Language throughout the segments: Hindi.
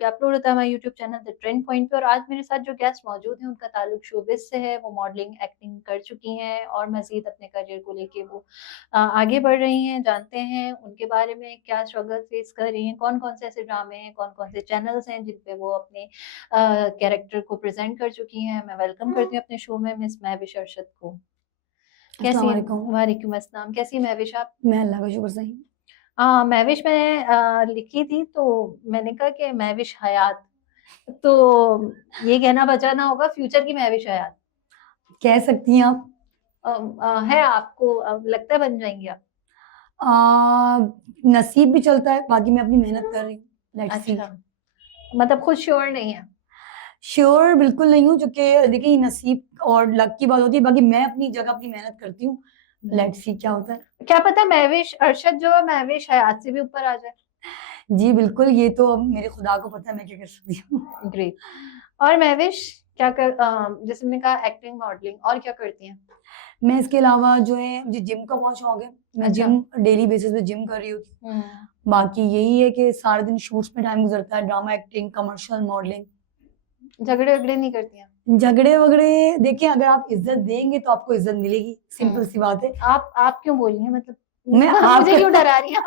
कि अपलोड होता है हमारे YouTube channel the trend point पे। और आज मेरे साथ जो गेस्ट मौजूद हैं उनका ताल्लुक शोबिज़ से है। वो मॉडलिंग, एक्टिंग कर चुकी हैं और मज़ीद अपने करियर को लेके वो आगे बढ़ रही हैं। जानते हैं उनके बारे में क्या स्ट्रगल फेस कर रही हैं, कौन-कौन से ऐसे ड्रामे हैं, कौन-कौन से चैनल्स हैं जिन पे वो अपने कैरेक्टर को प्रेज़ेंट कर चुकी हैं। मैं वेलकम करती हूँ अपने शो में मिस महविश अरशद को। कैसी अस्सलाम हैं? वालेकुम। वालेकुम अस्सलाम। कैसी हैं महविश आप? मैं अल्लाह का शुक्र सही हूँ। महविश मैंने लिखी थी तो मैंने कहा कि महविश हयात, तो ये कहना बचा ना होगा फ्यूचर की महविश हयात। कह सकती हैं आप। है आपको लगता है बन जाएँगी आप? नसीब भी चलता है, बाकी मैं अपनी मेहनत कर रही हूँ। Let's see. अच्छा, मतलब खुद श्योर नहीं है। श्योर बिल्कुल नहीं हूँ, क्योंकि देखिए नसीब और लक की बात होती है, बाकी मैं अपनी जगह अपनी मेहनत करती हूँ। लेट्स सी क्या होता है। क्या पता महविश अरशद जो है महविश हयात से भी ऊपर आ जाए। जी बिल्कुल, ये तो अब मेरे खुदा को पता है मैं क्या कर सकती हूँ। ग्रेट। और महविश क्या जैसे मैंने कहा एक्टिंग, मॉडलिंग और क्या करती हैं? मैं इसके अलावा जो है मुझे जिम का बहुत शौक है। मैं अच्छा। जिम डेली बेसिस पे जिम कर रही होती हूँ। हुँ। बाकी यही है कि सारा दिन शूट्स में टाइम गुज़रता है, ड्रामा एक्टिंग, कमर्शियल, मॉडलिंग। झगड़े-वगड़े नहीं करती हैं? झगड़े-वगड़े देखिए, अगर आप इज़्ज़त देंगे तो आपको इज़्ज़त मिलेगी, सिंपल सी हुँ। बात है। आप क्यों बोल रही हैं मतलब? मैं मुझे आपको क्यों डरा रही हैं?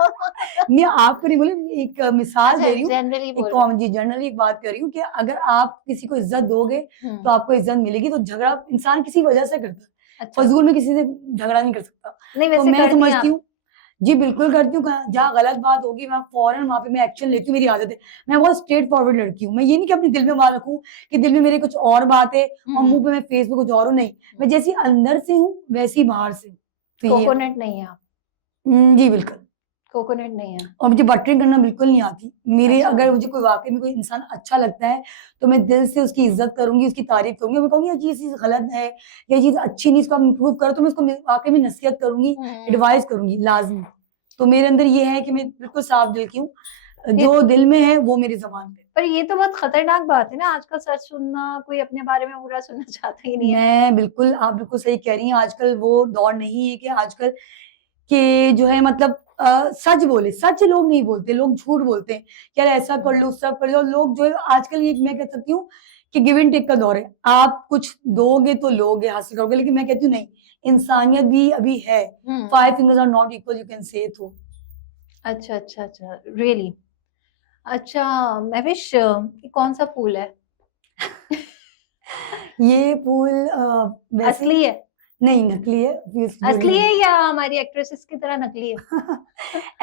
मैं आपको नहीं बोली, एक मिसाल अच्छा दे रही हूँ, जनरली एक बोल रहे हैं। कॉम जी जनरली एक बात कर रही हूँ कि अगर आप किसी को इज़्ज़त दोगे, तो हुँ। आपको इज़्ज़त मिलेगी, तो झगड़ा इंसान किसी वजह से करता है, अच्छा। फ़ज़ूल में किसी से झगड़ा नहीं कर सकता। नहीं तो वैसे मैं करती हैं समझती आप? हूँ जी, बिल्कुल करती हूँ, जहाँ गलत बात होगी मैं फ़ौरन वहाँ पे मैं एक्शन लेती हूँ, मेरी आदत है। मैं बहुत स्ट्रेट फॉरवर्ड लड़की हूँ, मैं ये नहीं कि अपने दिल में बात रखूँ कि दिल में मेरे कुछ और बात है और हुँ। मुँह पे मैं फेस पे कुछ और हूँ, नहीं। मैं जैसी अंदर से हूँ, वैसी ही बाहर से हूँ। तो ये है। कोकोनट नहीं है आप? जी, बिल्कुल। कोकोनट नहीं है। और मुझे बटरिंग करना बिल्कुल नहीं आती। मेरे अच्छा। अगर मुझे कोई वाक़ई में कोई इंसान अच्छा लगता है, तो मैं दिल से उसकी इज़्ज़त करूँगी, उसकी तारीफ़ करूँगी। मैं कहूँगी ये चीज़ गलत है, ये चीज़ अच्छी नहीं, इसको आप इम्प्रूव करो, तो मैं उसको वाक़ई में नसीहत करूँगी, हुँ। एडवाइस करूँगी, लाज़मी। तो मेरे अंदर ये है कि मैं बिल्कुल साफ दिल की हूँ। ये जो दिल में है, वो मेरी ज़ुबान पे है। पर ये तो बहुत खतरनाक बात है ना, आजकल सच सुनना, कोई अपने बारे में बुरा सुनना चाहता ही नहीं है। मैं बिल्कुल आप बिल्कुल सही कह रही हैं, आजकल वो दौर नहीं है कि आजकल के जो है मतलब सच बोले, सच लोग नहीं बोलते, लोग झूठ बोलते हैं, कि यार ऐसा कर लो, सब कर लो। लोग जो है आजकल ये मैं कह सकती हूँ कि गिव एंड टेक का दौर है। आप कुछ दोगे तो लोगे, हासिल करोगे, लेकिन मैं कहती हूँ नहीं, इंसानियत भी अभी है। हुँ। 5 fingers are not equal you can say तो। अच्छा, अच्छा, अच्छा, रियली? अच्छा, महविश ये कौन-सा फूल है? ये फूल वैसे असली है? नहीं नकली है, ऑब्वियसली जो असली रियल है या हमारी एक्ट्रेसेस की तरह नकली है?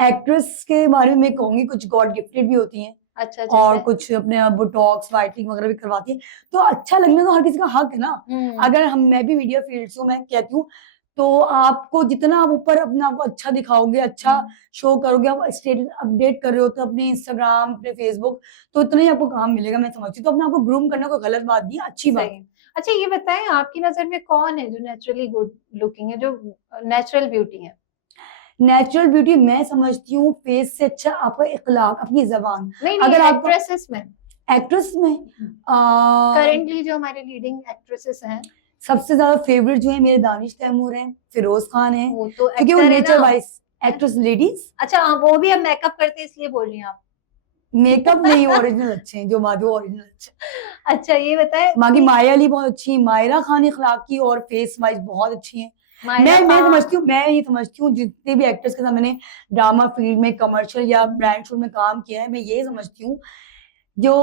एक्ट्रेस के बारे में मैं कहूँगी कुछ गॉड गिफ्टेड भी होती हैं। अच्छा, और जैसे? कुछ अपने आप बोटॉक्स, व्हाइटनिंग वगैरह भी करवाती हैं। तो अच्छा लगना तो हर किसी का हक है ना। हुँ। अगर हम मैं भी मीडिया फील्ड से हूँ, मैं कहती हूँ, तो आपको जितना आप ऊपर अपने आप को अच्छा दिखाओगे, अच्छा हुँ। शो करोगे, आप स्टेटस अपडेट कर रहे हो तो अपने इंस्टाग्राम, अपने फेसबुक, तो उतना ही आपको काम मिलेगा मैं समझती हूँ। तो अपने आप को ग्रूम करना कोई गलत बात नहीं है, अच्छी बात सही। है। अच्छा ये बताएँ आपकी नज़र में कौन है जो नेचुरली गुड लुकिंग है, जो नेचुरल ब्यूटी है? नेचुरल ब्यूटी मैं समझती हूँ फेस से अच्छा आपका इखलाक, आपकी ज़बान। नहीं, नहीं अगर आपका एक्ट्रेसेस में। एक्ट्रेस में करंटली जो हमारे लीडिंग एक्ट्रेसेस हैं, सबसे ज़्यादा फ़ेवरेट जो है मेरे दानिश तैमूर हैं, फ़िरोज़ ख़ान हैं, वो तो क्योंकि वो एक्टर है ना। नेचर वाइज़ हैं? एक्ट्रेस लेडीज़ अच्छा वो भी अब मेकअप करते हैं इसलिए बोल रही हैं आप। मेकअप नहीं ओरिजिनल अच्छे हैं, जो माधव ओरिजिनल अच्छे हैं। अच्छा ये बताएँ बाकी कि माया अली बहुत अच्छी हैं, मायरा खान इखलाकी और फेस वाइज़ बहुत अच्छी हैं। मायरा मैं ये समझती हूँ जितने भी एक्टर्स के साथ मैंने ड्रामा फ़ील्ड में, कमर्शियल या ब्रांड शूट में काम किया है, मैं ये समझती हूँ जो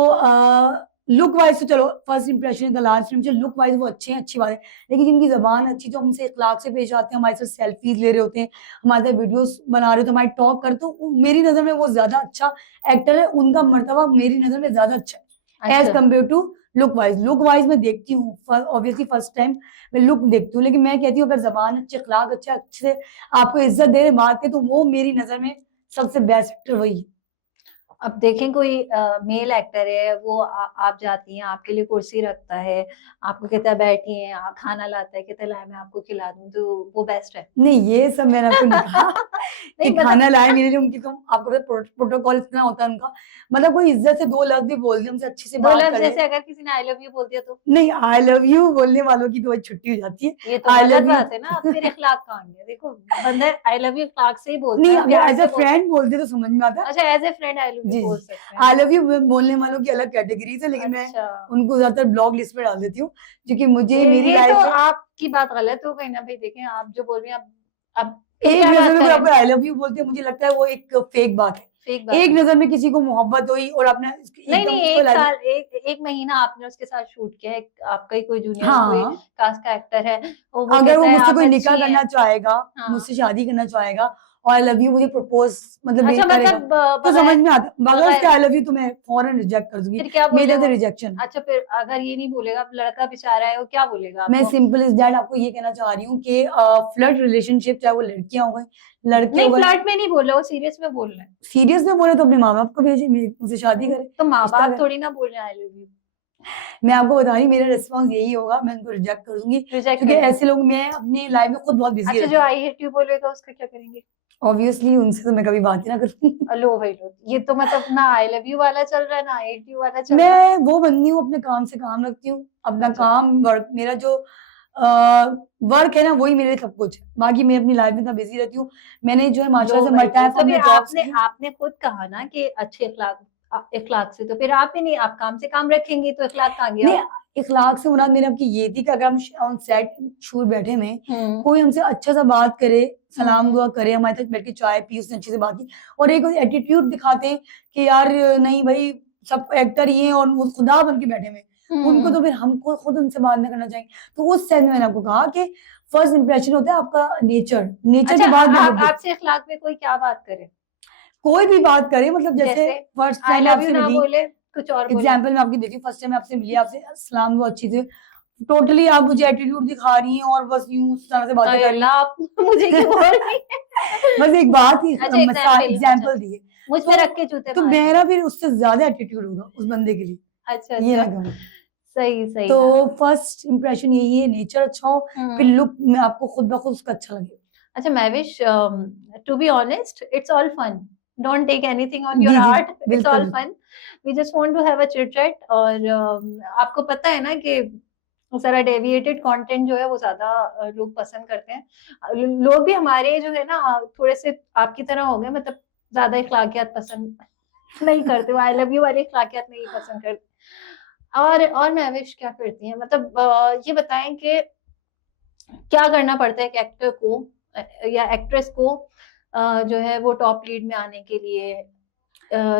लुक वाइज़ तो चलो first impression is the last impression, look wise वो अच्छे हैं, अच्छी बात है। लेकिन जिनकी ज़बान अच्छी, जो हमसे इखलाक से पेश आते हैं, हमारे साथ सेल्फीज़ ले रहे होते हैं, हमारे साथ वीडियोज़ बना रहे होते हैं, हमारी टॉक करते हो, मेरी नज़र में वो ज़्यादा अच्छा एक्टर है, उनका मर्तबा मेरी नज़र में ज़्यादा अच्छा है, एज़ अच्छा। Compare to look wise. Look wise मैं देखती हूँ, ऑब्वियसली फर्स्ट टाइम मैं लुक देखती हूँ, लेकिन मैं कहती हूँ अगर ज़बान अच्छी, इखलाक अच्छा, अच्छे से आपको इज़्ज़त दे रहे, बात है, तो वो मेरी नज़र में सबसे बेस्ट एक्टर वही है। अब देखें कोई मेल एक्टर है वो आप जाती हैं, आपके लिए कुर्सी रखता है, आपको कहता है बैठिए, खाना लाता है, कहता है लाए मैं आपको खिला दूँ, तो वो बेस्ट है। नहीं, ये सब मैंने आपको नहीं कहा कि नहीं मतलब खाना लाए मेरे लिए, उनकी तो आपको पता है प्रोटोकॉल इतना होता है उनका। मतलब कोई इज़्ज़त से 2 लफ्ज़ भी बोल दे, हमसे अच्छे से 2 बात लफ्ज़ कर ले। जैसे अगर किसी ने आई लव यू बोल दिया तो? नहीं, आई लव यू बोलने वालों की तो आज छुट्टी हो जाती है। ये तो आई गलत लव यू बात है ना, फिर इख़्लाक़ कहाँ गया? देखो बंदा आई लव यू इख़्लाक़ से ही बोलता नहीं, है, अगर प्यार एज़ अ से बोलता है। फ्रेंड बोलते तो समझ में आता है। अच्छा as a friend I love भी जी, बोल जी। सकते हैं। आई लव यू बोलने वालों की अलग कैटेगरीज़ है, लेकिन मैं अच्छा, उनको ज़्यादातर ब्लॉक लिस्ट में डाल देती हूँ, क्योंकि मुझे मेरी ये तो लाइफ़ में आपकी बात गलत हो गई ना भई, देखें आप जो बोल रही हैं अब फिर एक क्या नज़र बात में कोई करें? आपको आई लव यू बोलते हैं, मुझे लगता है वो एक फेक बात है। फेक बात एक है। नज़र में किसी को मोहब्बत हुई और आपने नहीं, एकदम नहीं, उसको 1 ला साल 1 महीना आपने उसके साथ शूट किया है, आपका ही कोई जूनियर कोई हाँ, कास्ट का एक्टर है, और वो अगर वो कहता है मुझसे आप कोई निकाह अच्छी हैं। करना चाहेगा, हाँ। मुझसे शादी करना चाहेगा और आई लव यू मुझे प्रपोज़ मतलब ये अच्छा, करेगा, मतलब तो समझ बगैर में आता है। मगर उसके बगैर आई लव यू तो मैं फ़ौरन रिजेक्ट कर दूँगी। फिर क्या मेरी तरफ से बोलेगा? रिजेक्शन। अच्छा, फिर अगर ये नहीं बोलेगा, अब लड़का बेचारा है, वो क्या बोलेगा मैं आपको? सिंपल इज़ दैट आपको ये कहना चाह रही हूँ कि फ्लर्ट रिलेशनशिप चाहे वो लड़कियाँ हो गई, लड़के नहीं, हो गए, फ्लर्ट में नहीं बोल रहा, वो सीरियस में बोल रहा है। सीरियस में बोले तो अपने माँ-बाप को भेजिए, मेरी मुझसे शादी करे, तो रिश्ता माँ-बाप करे। थोड़ी ना बोल रहे हैं आई लव यू, मैं आपको बता रही हूँ मेरा रिस्पॉन्स यही होगा, मैं उनको रिजेक्ट कर दूँगी, रिजेक्ट क्योंकि कर देंगे। ऐसे लोग मैं अपनी लाइफ़ में खुद बहुत बिज़ी अच्छा, जो रहती हूँ। आई हेट यू बोलेगा उसका क्या करेंगे? ऑब्वियसली उनसे तो मैं कभी बात ही ना करूँ। लो भाई लो, ये तो मतलब ना आई लव यू वाला चल रहा है, ना आई हेट यू वाला चल रहा है। मैं वो बंदी हूँ अपने काम से काम रखती हूँ, अपना अच्छा, काम वर्क मेरा जो वर्क है ना वही मेरे लिए सब कुछ है। बाकी मैं अपनी लाइफ़ में इतना बिज़ी रहती हूँ। मैंने जो है लो माशाल्लाह से भाई लो, मल्टी तो फिर फॉर्म जॉब्स आपने की। आपने खुद कहा ना कि अच्छे इखलाक से, तो फिर आप ही नहीं, आप काम से काम रखेंगी तो इखलाक कहाँ गया? नहीं, इखलाक से मुराद मेरे आपकी ये थी कि अगर हम ऑन सेट शूट बैठे में, हुँ, कोई हमसे अच्छा-सा बात करे, सलाम हुँ, दुआ करे, हमारे साथ बैठ के चाय पी, उसने अच्छे से बात की और एक एटीट्यूड दिखाते हैं कि यार नहीं भई सब एक्टर ही हैं और वो खुदा बन के बैठे हुए हैं। उनको हुँ। तो फिर हमको खुद उनसे बात ना करना चाहिए। तो उस सेंस में मैंने आपको कहा कि फर्स्ट इंप्रेशन होता है आपका नेचर, नेचर अच्छा, के बाद मैं आप लुक देखती आपसे इखलाक में कोई क्या बात करे? हूँ। कोई भी बात करे मतलब जैसे जैसे फर्स्ट आई टाइम मैं लव यू आपसे ना मिली, बोले, कुछ और बोले? एग्ज़ाम्पल मैं आपकी देती हूँ, फर्स्ट टाइम मैं आपसे मिली, आपसे सलाम दुआ अच्छी से टोटली आप मुझे एटीट्यूड दिखा रही हैं और बस यूँ उस तरह से बातें हाय कर रही अल्लाह! हैं। आप मुझे क्यों बोल रही हैं? बस एक बात ही अच्छा, अच्छा, एग्ज़ाम्पल दी है। मुझ पे तो रख के जूते तो मारने मेरा हैं। फिर उससे ज़्यादा एटीट्यूड होगा उस बंदे के लिए, अच्छा, ये अच्छा। मैं कहूँगी। सही, सही। तो फर्स्ट इंप्रेशन यही है, नेचर अच्छा हो, फिर हुँ। लुक में आपको खुद ब खुद उसका अच्छा लगे। अच्छा, Mahvish, to be honest it's all fun. Don't take anything on your जी, जी, हार्ट, इट्स बिल्कुल, ऑल बिल्कुल। Fun. We just want to have a chit chat, और आपको पता है ना कि ज़रा डेविएटेड कंटेंट जो है वो ज़्यादा लोग पसंद करते हैं। लोग भी हमारे जो है ना थोड़े से आपकी तरह हो गए, मतलब ज़्यादा इखलाकियात पसंद नहीं करते, वो आई लव यू वाली इखलाकियात नहीं पसंद करते। और महविश क्या करती हैं? मतलब ये बताएँ कि क्या करना पड़ता है एक एक्टर को या एक्ट्रेस को, जो है वो टॉप लीड में आने के लिए,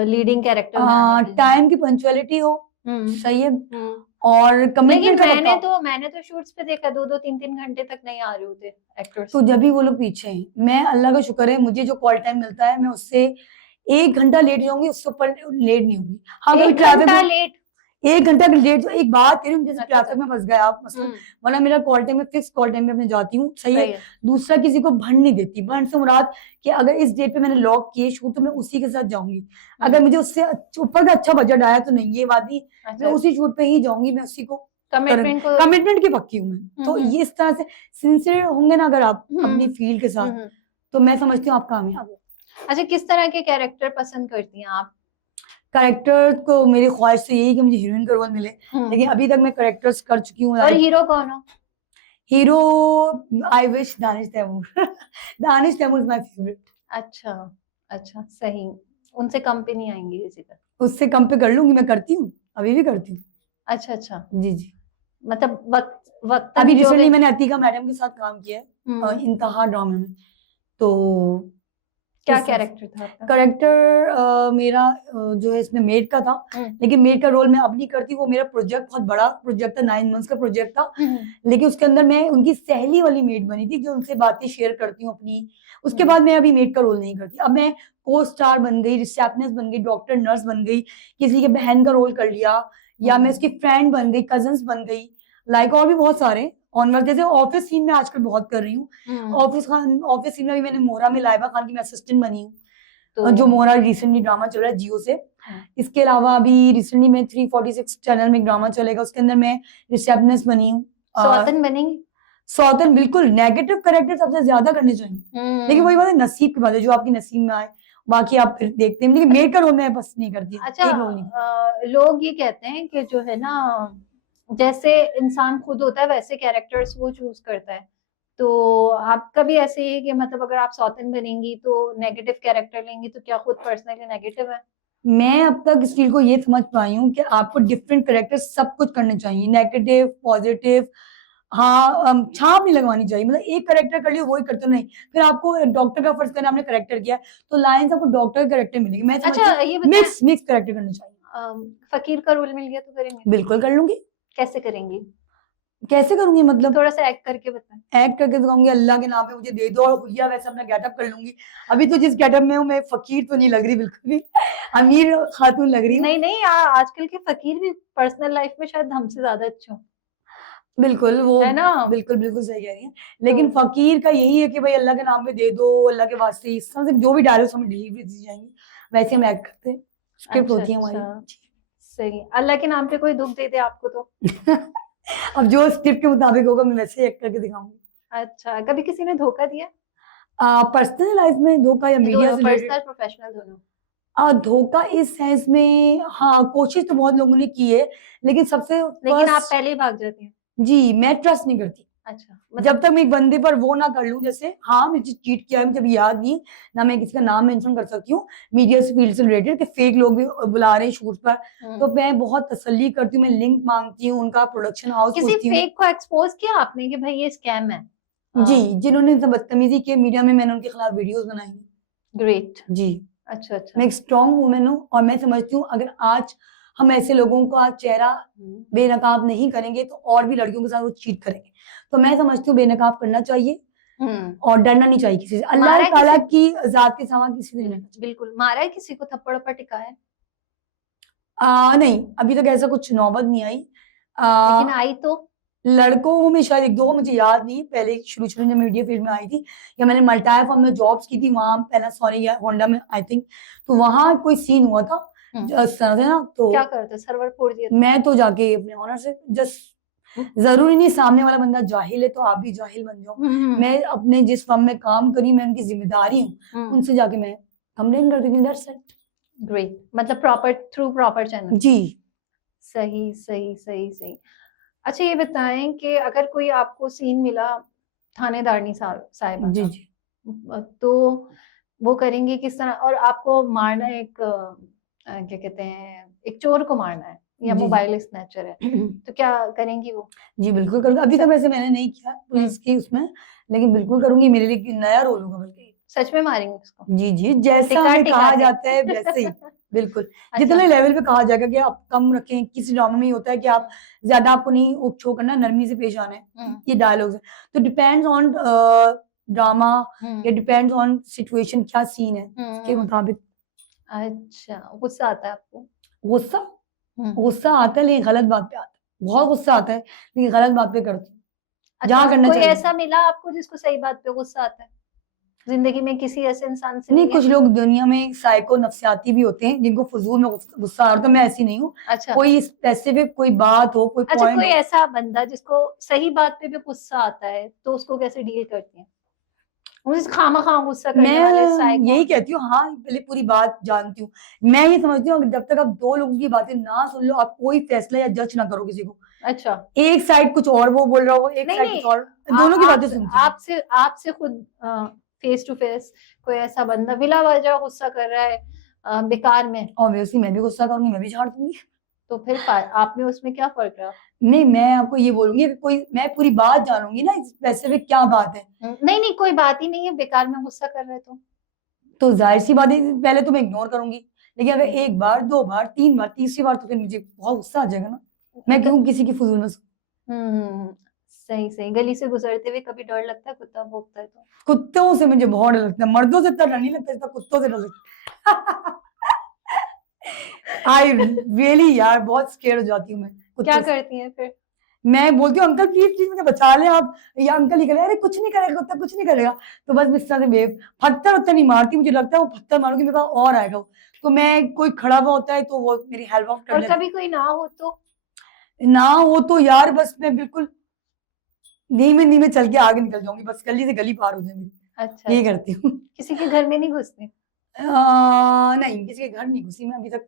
लीडिंग कैरेक्टर में आने के लिए? टाइम की पंक्चुअलिटी हो, हुँ, सही है हुँ। और लेकिन कमिटमेंट का पक्का मैंने हो। तो मैंने तो शूट्स पे देखा 2-2 3-3 घंटे तक नहीं आ रहे होते तो एक्टर्स। जब भी वो लोग पीछे हैं, मैं अल्लाह का शुक्र है मुझे जो कॉल टाइम मिलता है मैं उससे 1 घंटा लेट जाऊँगी, उससे ऊपर लेट नहीं होंगी। हाँ, कभी 1 ट्रैफिक घंटा में लेट? 1 घंटा अगर लेट जाओ एक बात कह रही हूँ जैसे अच्छा, अच्छा। ट्रैफिक में फँस गए आप मसलन, हुँ, वरना मेरा कॉल टाइम है फिक्स कॉल टाइम पे मैं जाती हूँ, सही है। सही है। दूसरा किसी को भंड नहीं देती, भंड से मुराद कि अगर इस डेट पे मैंने लॉक किए शूट तो मैं उसी के साथ जाऊँगी। हुँ, अगर मुझे उससे ऊपर का अच्छा बजट आया तो नहीं, ये बात नहीं, मैं अच्छा, उसी शूट पे ही जाऊँगी, मैं उसी को करूँगी। कमिटमेंट को। कमिटमेंट की पक्की हूँ मैं। हुँ, तो हुँ, ये इस तरह से सिंसियर होंगे ना अगर आप हुँ, अपनी फील्ड के हुँ, साथ, हुँ। तो मैं समझती हूँ आप कामयाब हो। अच्छा, किस तरह के कैरेक्टर पसंद करती हैं आप? कैरेक्टर को मेरी ख्वाहिश तो यही है कि मुझे हीरोइन का रोल मिले, हुँ, लेकिन अभी तक मैं कैरेक्टर्स कर चुकी हूँ और लाइक हीरो कौन हो? Hero I wish Danish Taimur Danish Taimur is my favourite. अच्छा, अच्छा, सही। उनसे कम पे नहीं आएँगी किसी का। उससे कम पे कर लूँगी, मैं करती हूँ, अभी भी करती हूँ। अच्छा, अच्छा। जी, जी। मतलब वक़्तन अभी जो भी। रिसेंटली मैंने अतीका मैडम के साथ काम किया है हुँ, इंतहा ड्रामे में। तो क्या इस तरह से कैरेक्टर था आपका? कैरेक्टर मेरा जो है इसमें मेड का था, हुँ, लेकिन मेड का रोल मैं अब नहीं करती, वो मेरा प्रोजेक्ट बहुत बड़ा प्रोजेक्ट था, 9 मंथ्स का प्रोजेक्ट था। हुँ, हुँ, लेकिन उसके अंदर मैं उनकी सहेली वाली मेड बनी थी, जो उनसे बातें शेयर करती हूँ अपनी। उसके हुँ, बाद मैं अभी मेड का रोल नहीं करती। अब मैं को-स्टार बन गई, रिसेप्शनिस्ट बन गई, डॉक्टर, नर्स बन गई, किसी की बहन का रोल कर लिया या मैं हुँ, उसकी फ्रेंड बन गई, कज़िन्स बन गई, लाइक और भी बहुत सारे ऑनवर्क जैसे ऑफिस सीन में आजकल बहुत कर रही हूँ। हुँ। ऑफिस सीन में भी मैंने मोहरा में लाइबा खान की मैं असिस्टेंट बनी हूँ। तो जो मोहरा रिसेंटली ड्रामा चल रहा है जियो से। हुँ, इसके अलावा अभी रिसेंटली में 346 चैनल में एक ड्रामा चलेगा, उसके अंदर मैं रिसेप्शनिस्ट बनी हूँ। सौतन बनेंगी? सौतन बिल्कुल नेगेटिव कैरेक्टर सबसे ज़्यादा करने चाहिए। लेकिन वही हुँ। बात है नसीब की बात है, जो आपके नसीब में आए, बाकी आप फिर देखते हैं। लेकिन मेड का रोल मैं बस नहीं करती, अच्छा, एक रोल नहीं। लोग ये कहते हैं कि जो है ना, जैसे इंसान खुद होता है वैसे कैरेक्टर्स वो चूज़ करता है। तो आपका भी ऐसे ही है कि मतलब अगर आप सौतन बनेंगी तो नेगेटिव कैरेक्टर लेंगी, तो क्या खुद पर्सनली नेगेटिव है? मैं अब तक इस फील्ड को ये समझ पाई हूँ कि आपको डिफरेंट कैरेक्टर सब कुछ करने चाहिए, नेगेटिव, पॉजिटिव। हाँ, छाप नहीं लगवानी चाहिए, मतलब एक कैरेक्टर कर लियो वही करते नहीं। फिर आपको डॉक्टर का फर्ज करना, आपने कैरेक्टर किया है, तो लाइन से आपको डॉक्टर का कैरेक्टर मिलेगी। मैं समझती अच्छा हूँ ये बताएं, मिक्स मिक्स कैरेक्टर करने चाहिए। फकीर का रोल मिल गया तो करेंगे? बिल्कुल कर लूंगी। कैसे करेंगी? कैसे करूंगी मतलब? थोड़ा सा एक्ट करके बताएं। एक्ट करके दिखाऊंगी, अल्लाह के नाम पे मुझे दे दो, और हुलिया वैसे अपना गेटअप कर लूंगी। अभी तो जिस गेटअप में हूँ मैं फकीर तो नहीं लग रही बिल्कुल भी, अमीर खातून लग रही हूँ। नहीं नहीं, आजकल के फकीर भी पर्सनल लाइफ में शायद हमसे ज्यादा अच्छे हों, बिल्कुल वो है ना? बिल्कुल बिल्कुल सही कह रही हैं। तो लेकिन फकीर का यही है कि भाई अल्लाह के नाम पे दे दो, अल्लाह के वास्ते, इस तरह से जो भी डायलॉग्स हमें डिलीवरी दी जाएंगी वैसे हम एक्ट करते हैं, स्क्रिप्ट अच्छा होती है हमारी। अच्छा, सही। अल्लाह के नाम पे कोई दुख दे दे आपको तो? अब जो स्क्रिप्ट के मुताबिक होगा मैं वैसे एक्ट करके दिखाऊंगी। अच्छा, कभी किसी ने धोखा दिया? पर्सनल लाइफ में धोखा या मीडिया से रिलेटेड? पर्सनल प्रोफेशनल दोनों? धोखा इस सेंस में हाँ, कोशिश तो बहुत लोगों ने की है, लेकिन सबसे लेकिन आप फर्स्ट, पहले ही भाग जाती हैं? जी, मैं ट्रस्ट नहीं करती। अच्छा, जब मतलब तक मैं एक बंदे पर वो ना कर लूँ, जैसे हाँ, मुझे चीट किया है, मुझे अभी याद नहीं, ना मैं किसी का नाम मेंशन कर सकती हूँ, मीडिया से फील्ड से रिलेटेड, कि फेक लोग भी बुला रहे हैं शूट पर, तो मैं बहुत तसल्ली करती हूँ, मैं लिंक माँगती हूँ, उनका प्रोडक्शन हाउस किसी पूछती हूँ। फेक को एक्सपोज किया आपने कि भाई ये स्कैम है? जी, जिन्होंने बदतमीज़ी की है मीडिया में, मैंने उनके खिलाफ वीडियोज़ बनाई हैं। ग्रेट। जी। अच्छा अच्छा। मैं एक स्ट्रॉन्ग वुमन हूँ, और मैं समझती हूँ अगर आज हम ऐसे लोगों का चेहरा बेनकाब नहीं करेंगे तो और भी लड़कियों के साथ वो चीट करेंगे। तो मैं समझती हूँ बेनकाब करना चाहिए और डरना नहीं चाहिए किसी से। अल्लाह मारा है ताला किसी? की ज़ात के सिवा किसी से नहीं डरना चाहिए। बिल्कुल, मारा है किसी को, थप्पड़ वप्पड़ टिकाया है? नहीं, अभी तक ऐसा कुछ नौबत नहीं आई। लेकिन अ, आई तो? लड़कों में शायद 1-2 मुझे याद नहीं, पहले शुरू-शुरू में जब मीडिया फील्ड में आई थी, या मैंने मल्टाया फर्म में जॉब्स की थी, वहाँ पैनासोनिक या होंडा में आई थिंक, तो वहाँ कोई सीन हुआ था इस तरह से ना, क्या तो करते, सर्वर फोड़ दिया था? मैं तो जाके अपने ऑनर से जस्ट, ज़रूरी नहीं सामने वाला बंदा जाहिल है तो आप भी जाहिल बन जाओ। मैं अपने जिस फर्म में काम करी, मैं उनकी ज़िम्मेदारी हूँ, उनसे जाके मैं कंप्लेंट कर देती हूँ, दैट्स इट। ग्रेट, मतलब प्रॉपर, थ्रू प्रॉपर चैनल। जी। सही सही सही सही। अच्छा ये बताएं कि अगर कोई आपको सीन मिला थानेदारनी साहिबा जी, का, जी। तो वो करेंगे किस तरह? और आपको मारना है एक क्या कहते हैं, एक चोर को मारना है या जी, मोबाइल स्नैचर है, जी। तो क्या करेंगी वो? जी, बिल्कुल करूँगी। अभी तक वैसे मैंने नहीं किया पुलिस की उसमें, लेकिन बिल्कुल करूँगी, मेरे लिए एक नया रोल होगा बल्कि। सच में मारेंगे उसको? जी, जी, जैसा टिका हमें टिका कहा के? जाता है वैसे ही, बिल्कुल। अच्छा। जितने लेवल पे कहा जाएगा कि आप कम रखें, किसी ड्रामा में ये होता है कि आप ज़्यादा, आपको नहीं उक-छो करना, नरमी से पेश आना है, ये डायलॉग्स हैं। तो डिपेंड्स ऑन ड्रामा, या डिपेंड्स ऑन सिचुएशन, क्या सीन है, उसके मुताबिक। अच्छा, गुस्सा आता है आपको? गुस्सा गुस्सा आता है, लेकिन गलत बात पे आता है। बहुत गुस्सा आता है, लेकिन गलत बात पे करती हूँ, अच्छा, जहाँ करना कोई चाहिए। ऐसा मिला आपको जिसको सही बात पे गुस्सा आता है? ज़िंदगी में किसी ऐसे इंसान से नहीं, मिले? कुछ लोग दुनिया में साइको नफ्सियाती भी होते हैं, जिनको फ़ुज़ूल में गुस्सा आता है, मैं ऐसी नहीं हूँ। अच्छा। कोई स्पेसिफिक कोई बात हो, कोई अच्छा, पॉइंट कोई हो। ऐसा बंदा जिसको सही बात पे भी गुस्सा आता है, तो उसको कैसे डील करती हैं? मुझे खामा-खा गुस्सा करने वाले मैं साइको यही होते हैं। कहती हूँ, हाँ, पहले पूरी बात जानती हूँ। मैं ये समझती हूँ, जब तक आप 2 लोगों की बातें ना सुन लो, आप कोई फैसला या जज ना करो किसी को। अच्छा। एक साइड कुछ और वो बोल रहा हो, एक नहीं, साइड नहीं, कुछ और, दोनों की बातें आप सुनती हूँ। आपसे आपसे खुद फेस टू फेस कोई ऐसा बंदा बिला वजह गुस्सा कर रहा है बेकार में, ऑब्वियसली मैं भी गुस्सा करूँगी, मैं भी झाड़ दूँगी। तो फिर आप में उसमें क्या फ़र्क रहा? नहीं, मैं आपको ये बोलूँगी कि कोई, मैं पूरी बात जानूँगी ना, स्पेसिफिक क्या बात है। नहीं, नहीं, कोई बात ही नहीं है, बेकार में गुस्सा कर रहे तो? तो ज़ाहिर-सी बात है, पहले तो मैं इग्नोर करूँगी, लेकिन अगर 1 बार, 2 बार, 3 बार, तीसरी बार तो फिर मुझे बहुत गुस्सा आ जाएगा ना। मैं क्यों किसी की फ़ुज़ूल में सही, सही। गली से गुज़रते हुए कभी डर लगता है कुत्ता भौंकता है तो? कुत्तों से मुझे बहुत डर लगता है, मर्दों से इतना डर नहीं लगता जितना कुत्तों से डर लगता है। आई रियली यार बहुत स्केयर्ड हो जाती हूँ मैं क्या कुत्तों से। करती हैं फिर? मैं बोलती हूँ अंकल प्लीज़ प्लीज़ मुझे बचा लें आप, या अंकल ही कह रहे अरे कुछ नहीं करेगा कुत्ता, कुछ नहीं करेगा। तो बस मैं इस तरह से पत्थर-वत्थर नहीं मारती, मुझे लगता है वो पत्थर मारूँगी मेरे पास और आएगा वो। तो मैं, कोई खड़ा हुआ होता है तो वो मेरी हेल्प आउट कर और लेता कभी कोई ना हो तो? है। ना हो तो यार बस मैं बिल्कुल धीमे-धीमे चल के आगे निकल जाऊँगी, बस गली से गली पार हो जाए मेरी, अच्छा, यही अच्छा। करती हूँ। किसी के घर में नहीं घुसते? नहीं, किसी के घर नहीं घुसी मैं अभी तक।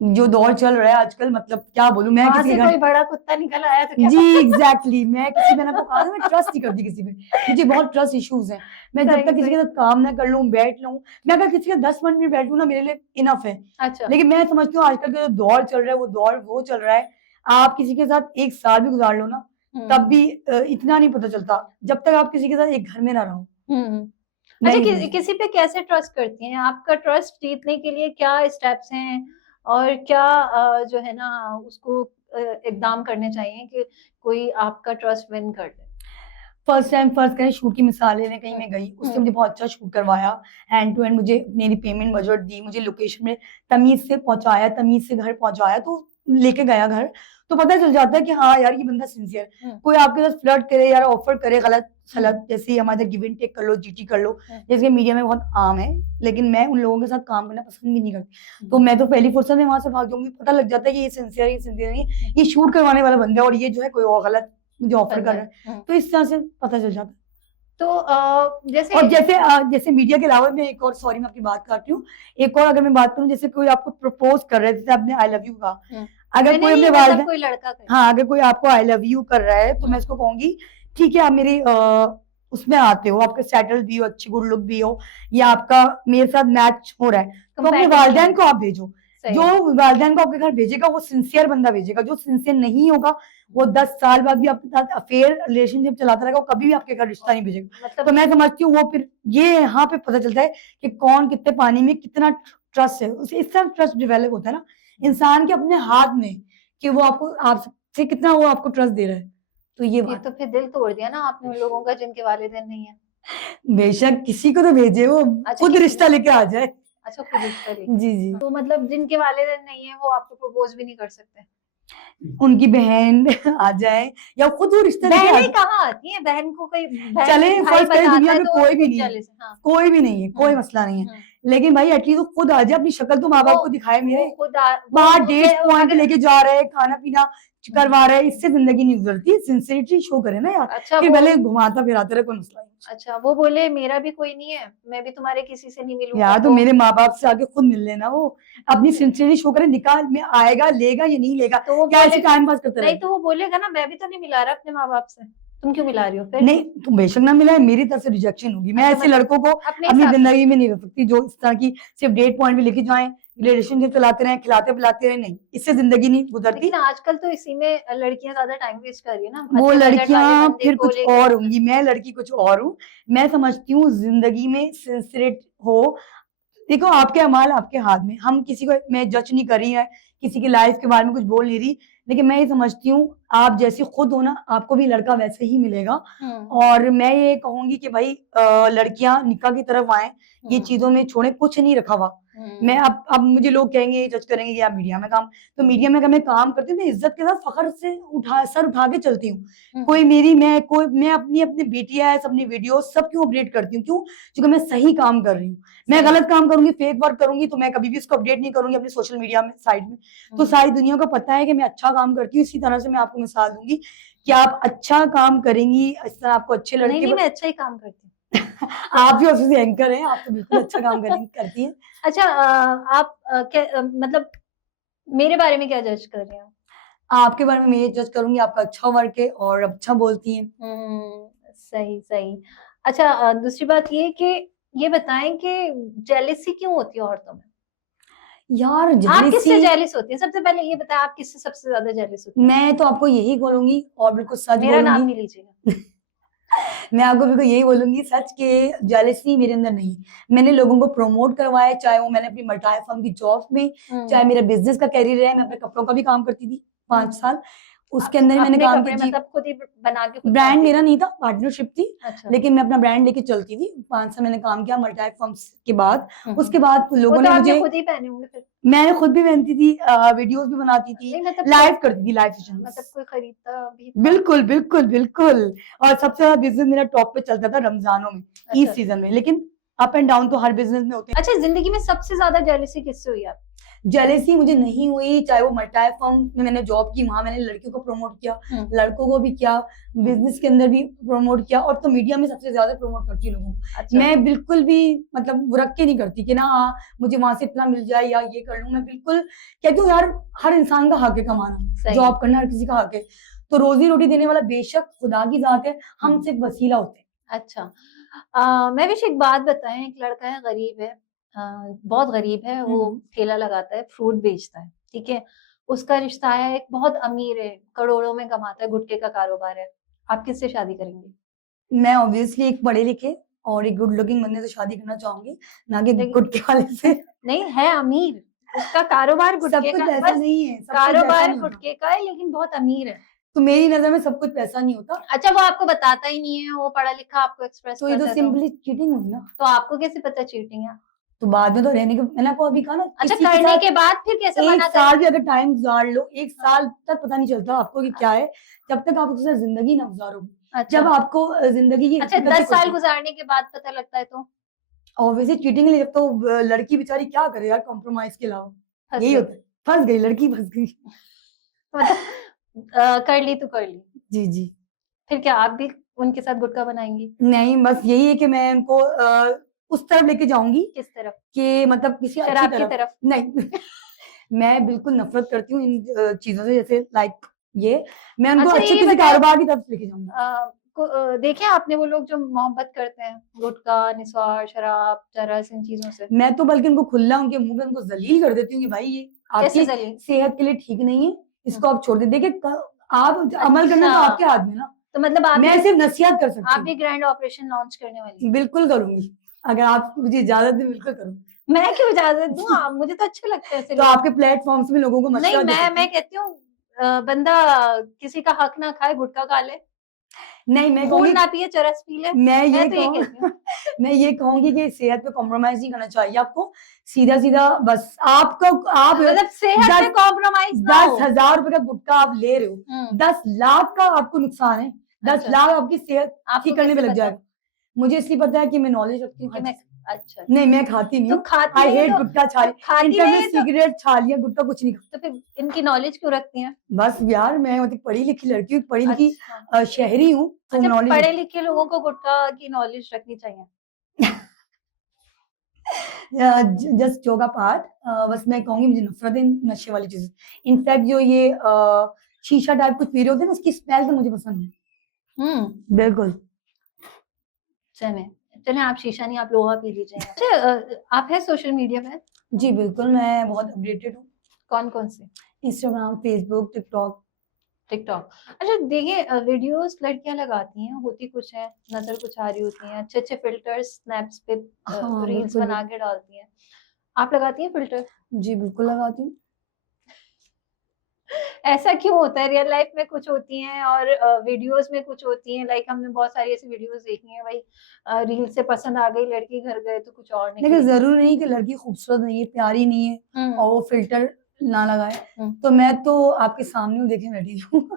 जो दौर चल रहा है आजकल, मतलब क्या बोलूं मैं, वहां किसी से के कोई घर बड़ा कुत्ता निकल आया तो क्या जी पता। एग्जैक्टली मैं किसी, मैंने आपको कहा ना, मैं ट्रस्ट नहीं करती किसी पे, मुझे बहुत ट्रस्ट इश्यूज हैं। मैं जब सही तक किसी सही। के साथ काम ना कर लूं, बैठ लूं, मैं अगर किसी के 10 मिनट भी बैठूं ना, मेरे लिए इनफ है। अच्छा। लेकिन मैं समझती हूँ आजकल का जो दौर चल रहा है, वो दौर वो चल रहा है, आप किसी के साथ 1 साल भी गुजार लो ना, तब भी इतना नहीं पता चलता, जब तक आप किसी के साथ एक घर में ना रहो। हम्म। मैं अच्छा, ये समझती किसी पे कैसे ट्रस्ट करती हैं? आपका ट्रस्ट जीतने के लिए क्या स्टेप्स हैं और क्या जो है ना उसको इकदाम करने चाहिए कि कोई आपका ट्रस्ट विन कर ले? फर्स्ट टाइम फर्स्ट करें, शूट की मिसाल लेने कहीं हम्म मैं गई, उसने हम्म मुझे बहुत अच्छा शूट करवाया, हैंड टू हैंड मुझे मेरी पेमेंट बजट दी, मुझे लोकेशन में तमीज से पहुंचाया, तमीज से घर पहुंचाया, तो लेके गया घर, तो पता चल जाता है कि हाँ यार ये बंदा सिंसियर। हम्म कोई आपके साथ फ्लर्ट करे यार, ऑफर करे गलत हम्म सलत, जैसे हमारे गिव एंड टेक कर लो, जीटी कर लो, हम्म जैसे मीडिया में बहुत आम है, लेकिन मैं उन लोगों के साथ काम करना पसंद भी नहीं करती। तो हम्म मैं तो पहली फुर्सत में वहां से भाग जाऊंगी, पता लग जाता है कि ये सिंसियर, ये सिंसियर नहीं, ये शूट करवाने वाला बंदा है और ये जो है कोई और गलत मुझे ऑफर बंदा कर रहा है। है। तो इस तरह से पता चल जाता है। तो जैसे और जैसे जैसे मीडिया के अलावा मैं एक और, सॉरी मैं आपकी बात काट रही हूँ, एक और अगर मैं बात करूँ, जैसे कोई आपको प्रपोज कर रहा है, जैसे आपने आई लव यू कहा, अगर मैंने कोई नहीं, अपने मतलब वालिद, कोई लड़का करे। हाँ अगर कोई आपको आई लव यू कर रहा है, तो मैं इसको कहूंगी ठीक है, आप मेरे उसमें आते हो, आपके सेटल भी हो, अच्छी गुड लुक भी हो, या आपका मेरे साथ मैच हो रहा है, तो अपने Compatibility वालिदैन को आप भेजो। सही जो है। वालिदैन को आपके घर भेजेगा वो सिंसियर बंदा भेजेगा, जो सिंसियर नहीं होगा वो 10 साल बाद भी आपके साथ अफेयर रिलेशनशिप चलाता रहेगा, वो कभी भी आपके घर रिश्ता नहीं भेजेगा। मतलब तो मैं समझती हूँ वो फिर ये यहाँ पे पता चलता है कि कौन कितने पानी में कितना ट्रस्ट है, उसे इस तरह ट्रस्ट डेवलप होता है ना इंसान के अपने हाथ में, कि वो आपको आपसे कितना वो आपको ट्रस्ट दे रहा है। तो ये ये बात तो फिर दिल तोड़ दिया ना आपने उन लोगों का जिनके वालिदैन नहीं है। बेशक किसी को तो भेजे, वो अच्छा, खुद किसी रिश्ता लेके आ जाए। अच्छा खुद रिश्ता जी लेके, जी, तो मतलब जिनके वालिदैन नहीं है वो आपको प्रपोज भी नहीं कर सकते? उनकी बहन आ जाए या खुद वो रिश्ता लेके आ बहनें जाए। कहाँ आती हैं? बहन को कोई बहन चले भाई फर्ज करें बताता दुनिया है में तो कोई भी खुद नहीं है, जेलस है। हाँ। कोई भी नहीं है, कोई मसला नहीं है, हम्म। लेकिन भाई एटलीस्ट वो खुद आ जाए, अपनी शक्ल तो माँ वो बाप को दिखाए वो मेरे, खुद बाहर डेट पॉइंट पे अगर लेके जा रहे हैं, खाना पीना करवा रहे हैं, इससे जिंदगी नहीं गुजरती, सिंसियरिटी शो करे ना यार, अच्छा फिर वो भले घुमाता फिराते रहे, कोई मसला नहीं। अच्छा वो बोले मेरा भी कोई नहीं है, मैं भी तुम्हारे किसी से नहीं मिलूंगा यार तो तो मेरे माँ बाप से आके खुद मिल लेना, वो अपनी सिंसियरिटी शो करे, निकाह में आएगा लेगा या नहीं लेगा, वो क्या ऐसे बोले टाइम पास करते नहीं, रहे। तो वो बोलेगा ना मैं भी तो नहीं मिला रहा अपने माँ बाप से, तुम क्यों मिला रही हो फिर? नहीं तुम बेशक ना मिला है, मेरी तरफ से रिजेक्शन होगी, मैं अच्छा ऐसे मतलब लड़कों को अपने अपनी हिसाब से। जिंदगी में नहीं रख सकती, जो इस तरह की सिर्फ डेट पॉइंट पे लेके जाएं, रिलेशनशिप चलाते रहे, खिलाते पिलाते रहे, नहीं, इससे जिंदगी नहीं गुजरती। लेकिन आजकल तो इसी में लड़कियां ज्यादा टाइम वेस्ट कर रही है ना, वो अच्छे बजट वाले लड़कियां बंदे फिर को कुछ लेके और घूमना। होंगी, मैं लड़की कुछ और हूँ। मैं समझती हूँ जिंदगी में सिंसियरेट हो, देखो आपके अमाल आपके हाथ में, हम किसी को, मैं जज नहीं कर रही है, किसी की लाइफ के बारे में कुछ बोल नहीं रही, लेकिन मैं ये समझती हूँ आप जैसी खुद हो ना, आपको भी लड़का वैसे ही मिलेगा। और मैं ये कहूंगी कि भाई लड़कियां निकाह की तरफ आए, ये चीजों में छोड़े, कुछ नहीं रखा हुआ। मैं अब मुझे लोग कहेंगे, जज करेंगे कि आप मीडिया में काम, तो मीडिया में अगर मैं काम करती हूँ, मैं इज्जत के साथ फखर से सर उठा के चलती हूँ। कोई मेरी मैं अपनी अपनी बेटियां है, अपनी वीडियो सब क्यों अपडेट करती हूँ, क्यों? क्योंकि मैं सही काम कर रही हूँ। मैं गलत काम करूंगी, फेक वर्क करूंगी, तो मैं कभी भी उसको अपडेट नहीं करूंगी अपनी सोशल मीडिया में साइड में। तो सारी दुनिया को पता है कि मैं अच्छा काम करती हूँ। इसी तरह से मैं आपको मिसाल दूंगी कि आप अच्छा काम करेंगी, इस तरह आपको अच्छे नहीं लड़के नहीं, मैं अच्छा ही काम करती हूँ। आप भी ऑफिस एंकर हैं, आप तो बिल्कुल अच्छा काम करती हैं। अच्छा आप मतलब मेरे बारे में क्या जज कर रहे हो? आपके बारे में मैं ये जज करूंगी, आपका अच्छा वर्क है और अच्छा बोलती हैं। सही सही। अच्छा दूसरी बात ये कि ये बताएं कि जेलेसी क्यों होती है औरतों में? यार आप किससे जेलेसी, जेलस होती हैं? सबसे पहले ये बताएं, आप किससे सबसे ज्यादा जेलस होती हैं? मैं तो आपको यही बोलूंगी और बिल्कुल सच मेरा नाम बोलूंगी। नहीं लीजिएगा। मैं आपको बिल्कुल यही बोलूंगी सच के, जेलसी मेरे अंदर नहीं। मैंने लोगों को प्रमोट करवाया, चाहे वो मैंने अपनी मल्टाई फर्म की जॉब में, चाहे मेरा बिजनेस का कैरियर है, मैं अपने कपड़ों का भी काम करती थी 5 साल, उसके अंदर ही मैंने अपने काम कपड़े किया जी। मतलब खुद ही बना के खुद ब्रांड पहनती मेरा थी? नहीं था, पार्टनरशिप थी, अच्छा। लेकिन मैं अपना ब्रांड लेके चलती थी। 5 साल मैंने काम किया मल्टाई फर्म्स के बाद। उसके हम्म। बाद वो लोगों तो ने आपने मुझे, खुद ही पहने होंगे फिर? मैंने खुद भी पहनती थी, वीडियोस भी बनाती थी, नहीं मतलब लाइव करती थी, लाइव सेशंस। मतलब कोई खरीदता भी था? बिल्कुल बिल्कुल बिल्कुल। और सबसे ज्यादा बिजनेस मेरा टॉप पे चलता था रमजानों में, ईद अच्छा सीजन में, लेकिन अप एंड डाउन तो हर बिजनेस में होते हैं। अच्छा, जिंदगी में सबसे ज्यादा जेलसी किससे हुई आप? जेलेसी मुझे नहीं हुई, चाहे वो मल्टी फर्म में मैंने जॉब की, वहाँ मैंने लड़कियों को प्रमोट किया, लड़कों को भी किया, बिजनेस के अंदर भी प्रमोट किया, और तो मीडिया में सबसे ज्यादा प्रमोट करती हूँ लोगों को। अच्छा मैं बिल्कुल भी मतलब वो रख के नहीं करती कि ना हाँ मुझे वहां से इतना मिल जाए या ये कर लूँ। मैं बिल्कुल कहती हूँ यार हर इंसान का हक है कमाना, सही जॉब करना हर किसी का हक है। तो रोजी रोटी देने वाला बेशक खुदा की जात है, हम सिर्फ वसीला होते हैं। अच्छा मैं विश एक बात बताएं, एक लड़का है, गरीब है, बहुत गरीब है, वो ठेला लगाता है, फ्रूट बेचता है, ठीक है, उसका रिश्ता है एक बहुत अमीर है, करोड़ों में कमाता है, गुटखे का कारोबार है, आप किससे शादी करेंगे? मैं ऑब्वियसली एक पढ़े लिखे और एक गुड लुकिंग बंदे से शादी करना चाहूंगी, ना कि लेकिन गुटखे वाले से। नहीं है अमीर, उसका कारोबार सब गुटखे कुछ का, पैसा बस नहीं है, सब कुछ पैसा कारोबार नहीं होता। गुटखे का है लेकिन बहुत अमीर है। तो मेरी नजर में सब कुछ पैसा नहीं होता। अच्छा वो आपको बताता ही नहीं है, वो पढ़ा लिखा आपको एक्सप्रेस तो ये तो करता है, सिंपली चीटिंग हुई ना। तो आपको कैसे पता चीटिंग है? तो बाद में तो रहने के, मैंने आपको अभी कहा ना, अच्छा किसी के करने साथ के बाद फिर कैसे एक मना साल भी करेंगे? अगर टाइम गुजार लो, एक साल तक पता नहीं चलता आपको कि क्या है, जब तक आप उसके साथ जिंदगी ना गुजारोगे। अच्छा जब आपको जिंदगी की अच्छा हकीकत 10 साल पड़ती है, गुजारने के बाद पता लगता है तो ऑब्वियसली चीटिंग है, तो लड़की बेचारी क्या करे यार कॉम्प्रोमाइज के अलावा, फंस यही गई। होता है। फंस गई लड़की, फंस गई। मतलब कर ली तो कर ली, जी जी। फिर क्या आप भी उनके साथ गुटखा बनाएंगी? नहीं बस यही है कि मैं उनको उस तरफ लेके जाऊंगी किस तरफ? कि मतलब किसी अच्छी शराब की तरफ। तरफ? नहीं मैं बिल्कुल नफरत करती हूँ इन चीजों से, जैसे लाइक ये मैं उनको अच्छा अच्छे ये किसी बताएं, कारोबार की तरफ लेके जाऊंगी। देखे आपने वो लोग जो मोहब्बत करते हैं गुटखा, निस्वार, शराब, चरस, इन चीजों से? मैं तो बल्कि उनको खुला उनके मुंह पे उनको जलील कर देती हूँ कि भाई ये कैसे आपकी जलील? सेहत के लिए ठीक नहीं है, इसको आप छोड़ दे। देखिए आप अमल करना तो अच्छा आपके हाथ में ना, तो मतलब आप मैं भी सिर्फ नसीहत कर सकती आप हूँ। भी ग्रैंड ऑपरेशन लॉन्च करने वाली हैं? बिल्कुल करूंगी, अगर आप मुझे इजाजत दें बिल्कुल करूंगी। मैं क्यों इजाजत दूं, आप मुझे तो अच्छे लगते हैं ऐसे तो लोग। आपके प्लेटफॉर्म से भी लोगों को नहीं मशवरा दे सकती मैं हूँ। कहती हूँ बंदा किसी का हक ना खाए, गुटखा खा ले, नहीं मैं खून कहूंगी, ना पिए, चरस पी ले, मैं ये मैं तो ये कहूँ कहती हूँ। मैं ये कहूंगी कि सेहत पे कॉम्प्रोमाइज नहीं करना चाहिए आपको, सीधा सीधा बस आपको आप मतलब सेहत पे 10 कॉम्प्रोमाइज ना हो। 10,000 रुपए का गुटखा आप ले रहे हो, 10 लाख का आपको नुकसान है, 10 लाख आपकी सेहत आपको ठीक करने में कैसे लग पता जाएगा। मुझे इसलिए पता है कि मैं नॉलेज रखती हूँ कि हर मैं चीज। अच्छा नहीं मैं खाती नहीं तो हूँ, खाती आई नहीं हेट तो गुटखा तो छाली, खाती इनफैक्ट मैं नहीं तो सिगरेट छालियाँ गुटखा कुछ नहीं खाता। तो फिर इनकी नॉलेज क्यों रखती हैं? बस यार मैं मतलब पढ़ी लिखी लड़की हूँ, पढ़ी लिखी अच्छा शहरी हूँ, तो अच्छा नॉलेज पढ़े लिखे लोगों को गुटखा की नॉलेज रखनी चाहिए। जस्ट जोगा पार्ट। बस मैं कहूंगी मुझे नफरत है नशे वाली चीज। इनफैक्ट जो ये शीशा टाइप कुछ पी रहे होते हैं ना, उसकी स्मेल तो मुझे पसंद है बिल्कुल। चले चले आप शीशा नहीं, आप लोहा पी लीजिए। अच्छा आप है सोशल मीडिया पे? जी बिल्कुल, मैं बहुत अपडेटेड हूँ। कौन कौन से? Instagram, Facebook, TikTok. टिकटॉक। अच्छा देखिए वीडियोस लड़कियां लगाती हैं, होती कुछ है, नजर कुछ आ रही होती हैं, अच्छे अच्छे फिल्टर्स स्नैप्स पे हाँ रील्स बिल्कुल बना के डालती हैं, आप लगाती हैं फिल्टर? जी बिल्कुल लगाती हूँ। ऐसा क्यों होता है, रियल लाइफ में कुछ होती हैं और वीडियोस में कुछ होती हैं, लाइक हमने बहुत सारी ऐसी वीडियोस देखी हैं भाई, रील से पसंद आ गई लड़की, घर गए तो कुछ और लेकिन निकली। जरूरी नहीं कि लड़की खूबसूरत नहीं है, प्यारी नहीं है और वो फिल्टर ना लगाए। तो मैं तो आपके सामने हूँ, देखे बैठी हूँ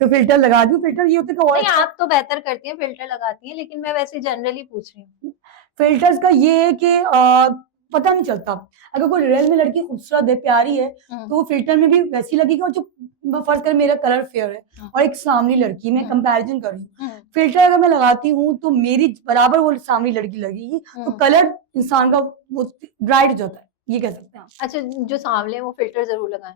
तो फिल्टर लगा दूं। फिल्टर ये होता है कि और नहीं अच्छा, आप तो बेहतर करती हैं, फिल्टर लगाती हैं, लेकिन मैं वैसे जनरली पूछ रही हूँ। फिल्टर्स का ये है कि पता नहीं चलता, अगर कोई रियल में लड़की खूबसूरत है, प्यारी है, तो वो फिल्टर में भी वैसी लगेगी। और जो फर्ज कर मेरा कलर फेयर है और एक सामनी लड़की, मैं कंपैरिजन कर रही हूँ, फिल्टर अगर मैं लगाती हूँ तो मेरी बराबर वो सामनी लड़की लगेगी, तो कलर इंसान का वो ब्राइट हो जाता है, ये कह सकते हैं। अच्छा जो सांवले हैं वो फिल्टर जरूर लगाएं।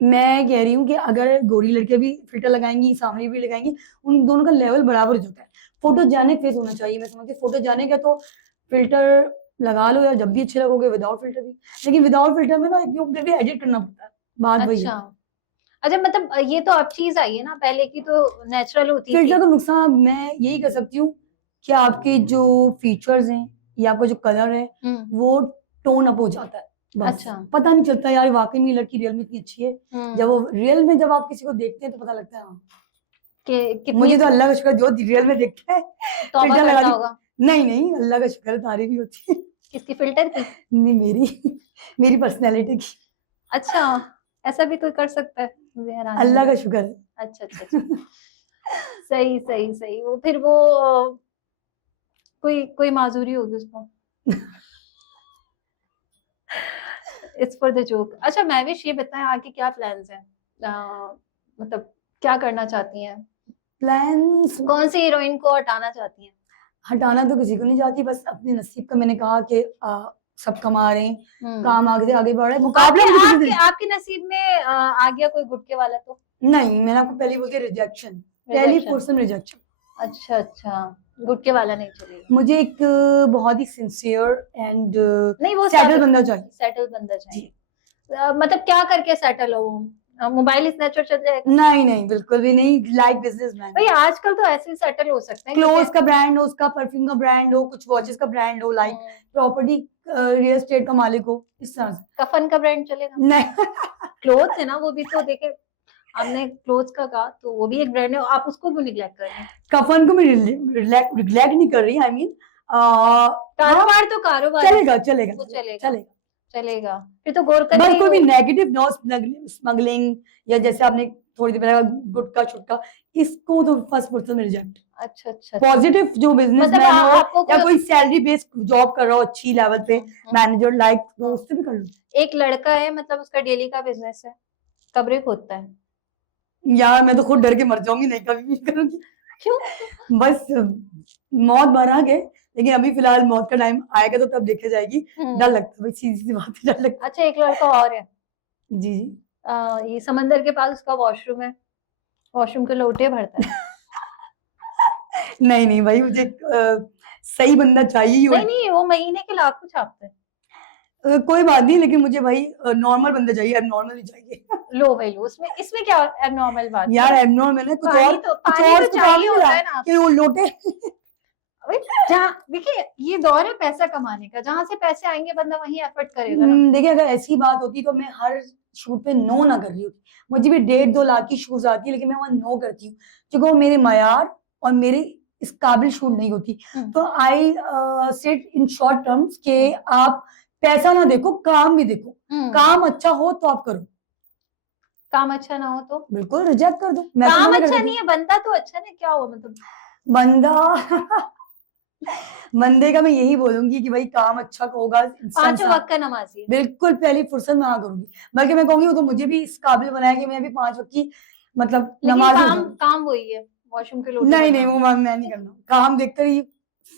मैं कह रही हूँ कि अगर गोरी लड़कियां भी फिल्टर लगाएंगी, सामने भी लगाएंगी, उन दोनों का लेवल बराबर हो जाता है। फोटोजेनिक फेस होना चाहिए, मैं समझती हूँ फोटोजेनिक है तो फिल्टर लगा लो या जब भी अच्छे लगोगे, विदाउट फिल्टर भी। लेकिन विदाउट फिल्टर में ना फिर भी एडिट करना पड़ता है, बात वही है। अच्छा अच्छा मतलब ये तो अब चीज आई है ना, पहले की तो नेचुरल होती थी। फिल्टर का नुकसान मैं यही कह सकती हूँ कि आपके जो फीचर्स हैं या आपका जो कलर है वो टोन अप हो जाता है, बस। अच्छा पता नहीं चलता यार वाकई में ये लड़की रियल में इतनी अच्छी है। जब वो रियल में जब आप किसी को देखते हैं तो पता लगता है हाँ। कितनी मुझे तो अल्लाह का शुक्र जो रियल में देखते हैं तौबा फिल्टर लगा करता दी। होगा। नहीं नहीं, अल्लाह का शुक्र, तारीफ भी होती है। किसकी, फिल्टर की? नहीं मेरी मेरी पर्सनैलिटी की। अच्छा ऐसा भी कोई कर सकता है, मुझे हैरानी अल्लाह हुई। का शुक्र है। अच्छा अच्छा अच्छा सही सही सही, वो फिर वो कोई कोई माजूरी होगी उसको। It's for the joke. अच्छा महविश ये बताएं आगे क्या प्लान्स हैं? मतलब क्या करना चाहती हैं? प्लान्स कौन सी हीरोइन को हटाना चाहती हैं? हटाना तो किसी को नहीं चाहती, बस अपने नसीब का मैंने कहा कि सब कमा रहे हैं, हम्म। काम आगे से आगे बढ़ रहा है, आपके मुकाबला मुझे किसी आपके से आपके नसीब में आ गया कोई गुटके वाला तो? नहीं। मैंने आपको पहले बोल दिया, रिजेक्शन, पहली रिजेक्शन। फुर्सत में रिजेक्शन। अच्छा अच्छा, गुटके वाला नहीं चलेगा। मुझे एक बहुत ही सिंसियर एंड नहीं वो सेटल बंदा चाहिए। सेटल बंदा जी। चाहिए। मतलब क्या करके सेटल हो? मोबाइल स्नैचर चल जाएगा? नहीं नहीं, बिल्कुल भी नहीं, लाइक बिजनेसमैन। भाई आजकल तो ऐसे ही सेटल हो सकते हैं क्लोथ क्योंकि का ब्रांड हो, उसका परफ्यूम का ब्रांड हो, कुछ वॉचेस का ब्रांड हो, लाइक प्रॉपर्टी रियल एस्टेट का मालिक हो, इस तरह से। कफन का ब्रांड चलेगा? नहीं क्लोथ है ना वो भी, तो देखे हमने क्लोथ्स का कहा तो वो भी एक ब्रांड है, आप उसको क्यों निग्लेक्ट कर रहे हैं? कफन को मैं रिग्लेक्ट नहीं कर रही, आई मीन कारोबार तो कारोबार है, चलेगा चलेगा वो चलेगा चलेगा। चलेगा। फिर तो गोरकन बस में कोई भी ही नेगेटिव नो स्मगलिंग, या जैसे आपने थोड़ी देर पहले कहा, गुटखा छुटका, इसको तो फर्स्ट फुर्सत में रिजेक्ट। अच्छा अच्छा। पॉजिटिव जो बिजनेसमैन हो, आपको या कोई कोई सैलरी बेस्ड जॉब कर रहा हो अच्छी लेवल पे, मैनेजर लाइक, तो हाँ। उससे भी कर लो। एक लड़का है, मतलब उसका डेली का बिजनेस है, कब्रें खोदता है। यार मैं तो खुद डर के मर जाऊंगी, नहीं कभी भी करूंगी। क्यों? बस मौत भरा के, लेकिन अभी फिलहाल मौत का टाइम आएगा तो तब देखी जाएगी। डर लगता है भाई, सीधी सी बात है, डर लगता है। अच्छा एक लड़का और है, जी जी। ये समंदर के पास उसका वॉशरूम है, वॉशरूम के लोटे भरता है। नहीं नहीं भाई, मुझे सही बंदा चाहिए ही। नहीं नहीं, वो महीने के लाखों छापता है। कोई बात नहीं, लेकिन मुझे भाई नॉर्मल बंदा चाहिए, एबनॉर्मल नहीं चाहिए। लो भाई लो, उसमें इसमें क्या एबनॉर्मल बात यार है? एबनॉर्मल है, कुछ पानी और तो कुछ पानी और तो तो काम चाहिए नहीं होता रहा है ना। कि वो लोटे। अबे जहाँ देखिए ये दौर है पैसा कमाने का, जहां से पैसे आएंगे बंदा वहीं एफर्ट करेगा ना। देखिए अगर ऐसी बात होती तो मैं हर शूट पे नो ना कर रही होती। मुझे भी 1.5-2 लाख की शूट आती है, लेकिन मैं वहां नो करती हूँ क्योंकि वो मेरे मयार और मेरे इस काबिल शूट नहीं होती। तो I said in short terms के आप पैसा ना देखो, काम भी देखो। काम अच्छा हो तो आप करो, काम अच्छा ना हो तो बिल्कुल रिजेक्ट कर दो। मैं तो काम मना कर अच्छा देती नहीं हूँ। है, बंदा तो अच्छा नहीं, क्या हुआ मतलब? बंदा बंदे का मैं यही बोलूंगी कि भाई काम अच्छा होगा, इंसान पांचों वक्त का नमाजी है। बिल्कुल पहली फुर्सत में हाँ करूंगी। बल्कि मैं कहूंगी वो तो मुझे भी इस काबिल बनाया कि मैं भी 5 वक्त की मतलब लेकिन नमाज काम काम वही है, वॉशरूम के लोटे नहीं नहीं, भरना। वो मैं नहीं करना, काम देखकर ही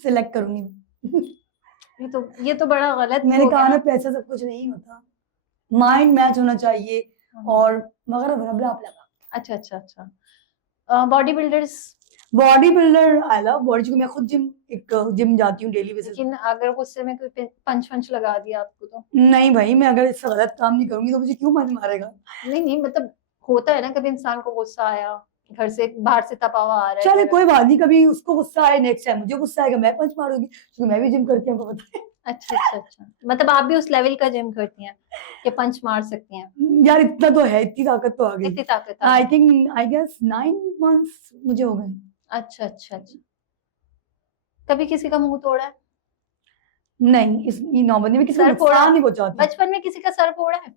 सिलेक्ट करूंगी। ये तो बड़ा गलत मैंने हो कहा गया ना, ना। पैसा सब कुछ नहीं होता, माइंड मैच होना चाहिए और वगैरह वगैरह ब्ला ब्ला। अच्छा अच्छा अच्छा। Body builders, body builder I love body, मैं खुद जिम जाती हूँ डेली बेसिस। लेकिन अगर गुस्से में कोई पंच पंच लगा दिया आपको तो? नहीं भाई, मैं अगर इससे गलत काम नहीं करूंगी तो मुझे क्यों पंच मारेगा। नहीं नहीं, मतलब होता है ना कभी इंसान को गुस्सा आया, घर से बाहर से तपा हुआ आ रहा है चले घर कोई में। बात नहीं, कभी उसको गुस्सा आए, नेक्स्ट टाइम मुझे गुस्सा आएगा, मैं पंच मारूंगी क्योंकि मैं भी जिम करती हूँ, आपको पता है। अच्छा अच्छा अच्छा, मतलब आप भी उस लेवल का जिम करती हैं कि पंच मार सकती हैं? यार इतना तो है, इतनी ताकत तो आ गई। इतनी ताकत आ आई गई। थिंक आई गेस 9 months मुझे हो गए। अच्छा अच्छा अच्छा। कभी किसी का मुंह तोड़ा है? नहीं, इस नौबंदी में किसी को सर फोड़ा नुकसान है? नहीं पहुंचाती। बचपन में किसी का सर फोड़ा है?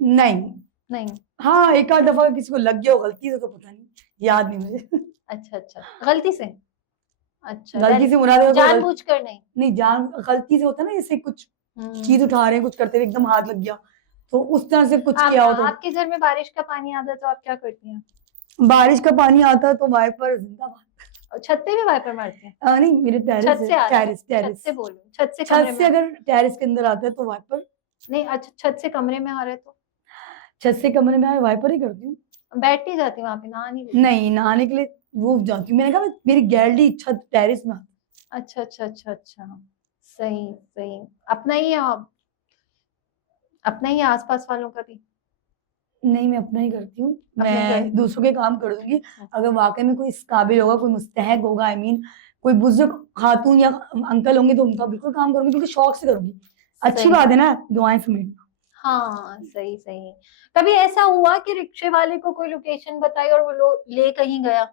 नहीं। नहीं। हाँ, एक आध दफा किसी को लग गया हो गलती से, तो पता नहीं, याद नहीं मुझे। अच्छा अच्छा, गलती से? अच्छा गलती से मुराद है जानबूझकर नहीं? नहीं, जान गलती से होता है ना, जैसे कुछ चीज उठा रहे हैं, कुछ करते हुए एकदम हाथ लग गया, तो उस तरह से कुछ किया हो तो। आपके घर में बारिश का पानी आता है तो आप क्या करती हैं? बारिश का पानी आता है तो वाइपर जिंदाबाद। और छत पे भी वाइपर मारते हैं? नहीं, मेरे छत टेरेस से है, आ रहा है? टेरेस छत टेरेस से बोलो, छत से छत कमरे से में? अगर टेरेस के अंदर आता है तो वाइपर। नहीं अच्छा, छत से कमरे में आ रहे तो छत से कमरे में आए वाइपर ही करती हूँ। बैठ नहीं जाती वहां पे, नहा नहीं लेती? नहीं, नहाने के लिए वो जाती हूँ, मैंने कहा मेरी गैलरी छत टेरेस में। अच्छा अच्छा अच्छा अच्छा, सही सही। अपना ही है अपना ही है, आसपास वालों का भी? नहीं, मैं अपना ही करती हूँ, अपने मैं घर। दूसरों के काम कर दूंगी। अगर वाकई में कोई इस काबिल होगा, कोई मुस्तहक होगा, आई मीन कोई बुजुर्ग खातून या अंकल होंगे, तो उनका बिल्कुल काम करूंगी, क्योंकि शौक से करूंगी। अच्छी सही। बात है ना, दुआएं समेट। हाँ सही सही। कभी ऐसा हुआ कि रिक्शे वाले को कोई लोकेशन बताई और वो ले कहीं गया?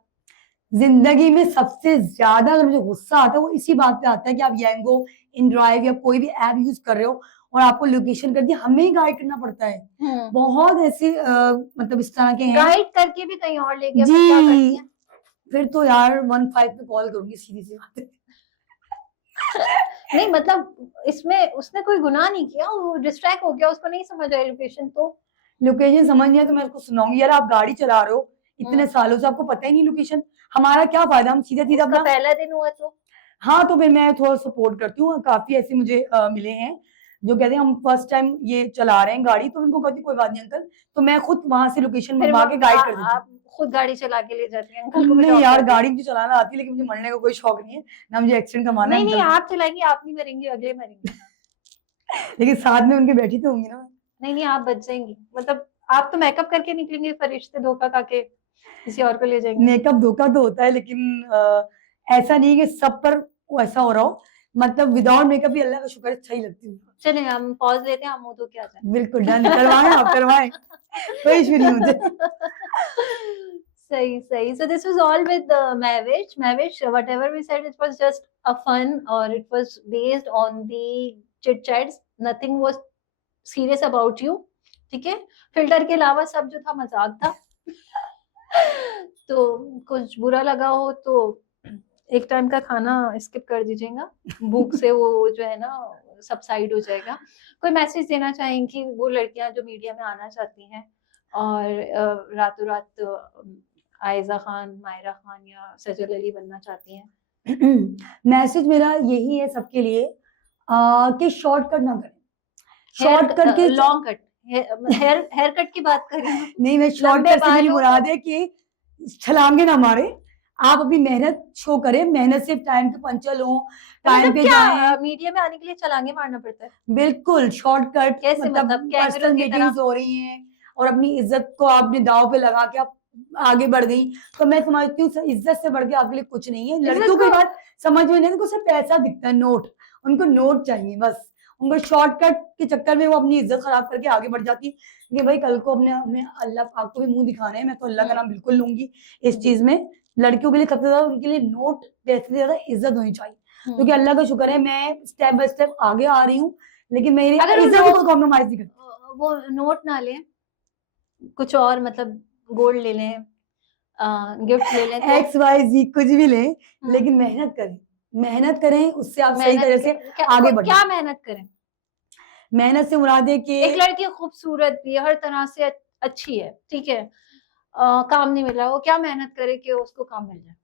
जिंदगी में सबसे ज्यादा अगर मुझे गुस्सा आता है वो इसी बात पे आता है कि आप यंगो, इन ड्राइव या कोई भी ऐप यूज कर रहे हो और आपको लोकेशन कर दी, हमें ही गाइड करना पड़ता है। बहुत ऐसे मतलब इस तरह के हैं। गाइड करके भी कहीं और ले गया, फिर क्या करती जी, हैं? फिर तो यार 15 पे कॉल करूंगी, सीधी सी बात है। नहीं मतलब इसमें उसने कोई गुनाह नहीं किया, वो डिस्ट्रैक्ट हो गया, उसको नहीं समझ आई लोकेशन तो। लोकेशन समझ नहीं आया तो मैं उसको सुनाऊंगी, यार आप गाड़ी चला रहे हो इतने सालों से, आपको पता ही नहीं लोकेशन, हमारा क्या फायदा, हम सीधा सीधा उसका अपना। पहला दिन हुआ तो। हाँ, तो फिर मैं थोड़ा सपोर्ट करती हूँ, काफ़ी ऐसे मुझे मिले हैं, जो कहते हैं हम फर्स्ट टाइम ये चला रहे हैं गाड़ी, तो उनको कहती हूँ कोई बात नहीं अंकल, तो मैं खुद वहाँ से लोकेशन फिर मंगवा के गाइड कर देती आप खुद गाड़ी चला के ले जाती हैं हूँ। अंकल को भी नहीं ड्रॉप यार, कर गाड़ी देती मुझे चलाना आती है, लेकिन मुझे मरने का कोई शौक नहीं है, ना मुझे एक्सीडेंट हैं? करवाना है नहीं नहीं, अंकल को। आप चलाएंगी, आप नहीं मरेंगी, अगले मरेंगे। लेकिन साथ में उनके बैठी तो होंगी ना। नहीं नहीं, आप बच जाएंगी, मतलब आप तो मेकअप करके निकलेंगे, फरिश्ते धोखा खा के किसी और को ले जाएंगे। मेकअप धोखा तो होता है, लेकिन ऐसा नहीं है कि सब पर ऐसा हो रहा हो, मतलब विदाउट मेकअप भी अल्लाह का शुक्र है सही लगती हूँ। चले हम पॉज लेते हैं, हम मुंह धो के आ जाए। बिल्कुल डन, करवाएं आप करवाएं, कोई इशू नहीं मुझे। सही सही, so this was all with Mahvish, whatever we said, it was just a fun, or it was based on the chit chats, nothing was serious about you, ठीक है। फिल्टर के अलावा सब जो था मजाक था। तो कुछ बुरा लगा हो तो एक टाइम का खाना स्किप कर दीजिएगा, भूख से वो जो है ना सबसाइड हो जाएगा। कोई मैसेज देना चाहेंगी वो लड़कियां जो मीडिया में आना चाहती हैं और रातों रात आयजा खान, मायरा खान या सजल अली बनना चाहती हैं? मैसेज मेरा यही है सबके लिए, कि शॉर्टकट ना करें, हेयर शॉर्टकट के लॉन्ग कट, हेयर कट की बात कर रही हूँ। नहीं, मैं लंबे शॉर्टकट से मेरी बालों मुराद को है कि छलांगे ना मारे, आप अपनी मेहनत शो करें, मेहनत से टाइम पे पंचर हो, टाइम मतलब पे क्या जाएं। मीडिया में आने के लिए छलांगे मारना पड़ता है? बिल्कुल शॉर्टकट, कैसे मतलब मतलब कैंगरू पर्सनल की तरह? मीटिंग्स हो रही हैं और अपनी इज्जत को आपने दांव पे लगा के आप आगे बढ़ गई, तो मैं समझती हूँ इज्जत से बढ़ के आपके लिए कुछ नहीं है। इज्जत लड़कियों की को बात समझ में नहीं, उनको सिर्फ पैसा दिखता है, नोट, उनको नोट चाहिए बस, उनको शॉर्टकट के चक्कर में वो अपनी इज्जत खराब करके आगे बढ़ जाती है कि भाई कल को अपने हमें अल्लाह पाक को भी मुंह दिखाना है, मैं तो अल्लाह का नाम बिल्कुल लूंगी इस चीज में। लड़कियों के लिए सबसे ज्यादा, उनके लिए नोट पैसे से ज्यादा इज्जत होनी चाहिए, क्योंकि अल्लाह का शुक्र है मैं स्टेप बाय स्टेप आगे आ रही हूँ, लेकिन मेरी अगर वो इज्जत को कॉम्प्रोमाइज नहीं करती। वो नोट ना लें, कुछ और मतलब गोल्ड ले लें, गिफ्ट ले लें तो एक्स वाई जी कुछ भी लें, हम्म, लेकिन मेहनत करें, मेहनत करें, उससे आप सही मेहनत तरह से आगे बढ़ें। क्या मेहनत करें? मेहनत से मुराद है कि एक लड़की खूबसूरत भी है, हर तरह से अच्छी है, ठीक है, काम नहीं मिल रहा, वो क्या मेहनत करे कि उसको काम मिल जाए?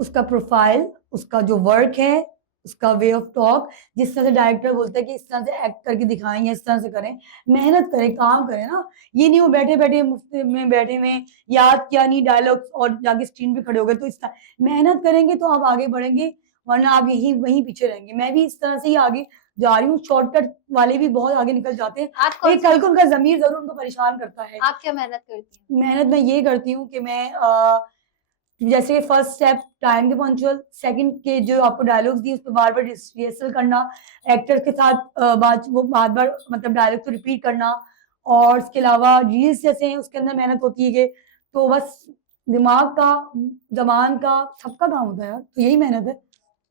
उसका प्रोफाइल, उसका जो वर्क है, उसका वे ऑफ टॉक, जिस तरह से डायरेक्टर बोलता है कि इस तरह से एक्ट करके दिखाएं या इस तरह से करें, मेहनत करें, काम करें ना। ये नहीं वो बैठे बैठे मुफ्त में बैठे हुए याद किया नहीं डायलॉग्स और जाके स्क्रीन पे खड़े हो गए, तो इस तरह मेहनत करेंगे तो आप आगे बढ़ेंगे, वरना आप यही वहीं पीछे रहेंगे। मैं भी इस तरह से ही आगे जा रही हूँ, शॉर्टकट वाले भी बहुत आगे निकल जाते हैं, आप कौन एक सा कल को उनका जमीर जरूर उनको परेशान करता है। आप क्या मेहनत करती हैं? मेहनत मैं ये करती हूँ कि मैं जैसे फर्स्ट स्टेप टाइम के पंक्चुअल, सेकंड के जो आपको डायलॉग्स दिए उस पर बार बार रिहर्सल करना, एक्टर्स के साथ वो बार बार मतलब डायलॉग को रिपीट करना, और इसके अलावा रील्स जैसे हैं उसके अंदर मेहनत होती है कि, तो बस दिमाग का, जबान का, सबका काम होता है यार, तो यही मेहनत है।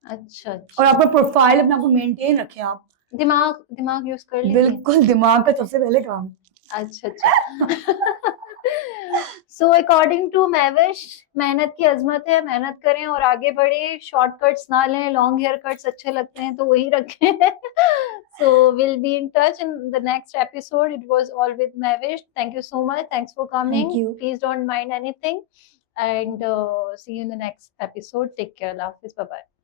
अच्छा और अच्छा, आपका प्रोफाइल अपना आपको मेंटेन रखें आप, दिमाग दिमाग यूज कर लेती हैं? बिल्कुल दिमाग का सबसे पहले काम। अच्छा अच्छा। सो अकॉर्डिंग टू महविश, मेहनत की अजमत है, मेहनत करें और आगे बढ़े, शॉर्टकट्स ना लें, लॉन्ग हेयर कट्स अच्छे लगते हैं तो वही रखें। So will be in touch in the next episode. It was all with Mahvish, thank you so much, thanks for thank coming, you. Please don't mind anything, and see you in the next episode. Take care. Allah Hafiz. Bye bye.